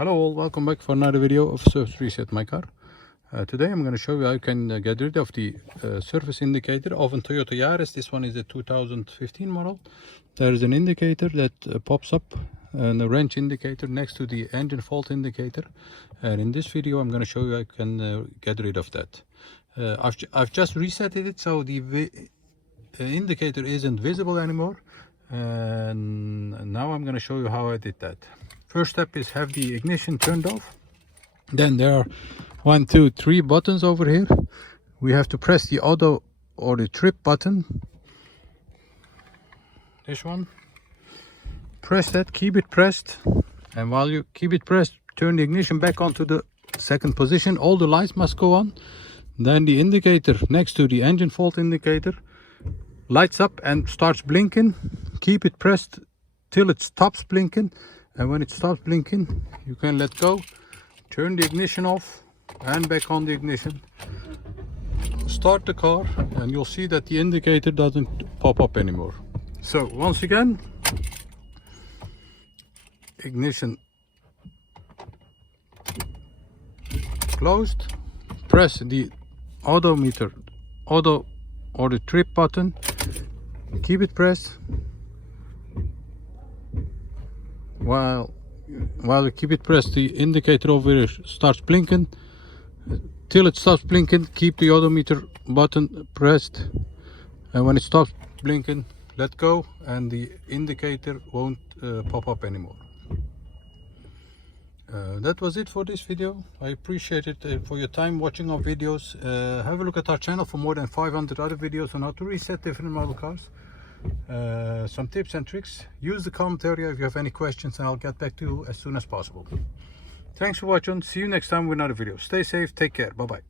Hello all, welcome back for another video of Service Reset My Car. Today I'm going to show you how you can get rid of the surface indicator of a Toyota Yaris. This one is a 2015 model. There is an indicator that pops up, and a wrench indicator next to the engine fault indicator. And in this video I'm going to show you how you can get rid of that. I've just reset it so the indicator isn't visible anymore. And now I'm going to show you how I did that. First step is have the ignition turned off. Then there are 1, 2, 3 buttons over here. We have to press the auto or the trip button. This one. Press that, keep it pressed. And while you keep it pressed, turn the ignition back onto the second position. All the lights must go on. Then the indicator next to the engine fault indicator lights up and starts blinking. Keep it pressed till it stops blinking. And when it stops blinking, you can let go, turn the ignition off and back on the ignition. Start the car and you'll see that the indicator doesn't pop up anymore. So once again, ignition closed, press the odometer, auto or the trip button, keep it pressed. While you keep it pressed, the indicator over here starts blinking. Till it stops blinking, keep the odometer button pressed, and when it stops blinking, let go and the indicator won't pop up anymore. That was it for this video. I appreciate it for your time watching our videos. Have a look at our channel for more than 500 other videos on how to reset different model cars. Some tips and tricks. Use the comment area if you have any questions, and I'll get back to you as soon as possible. Thanks for watching. See you next time with another video. Stay safe, take care, bye bye.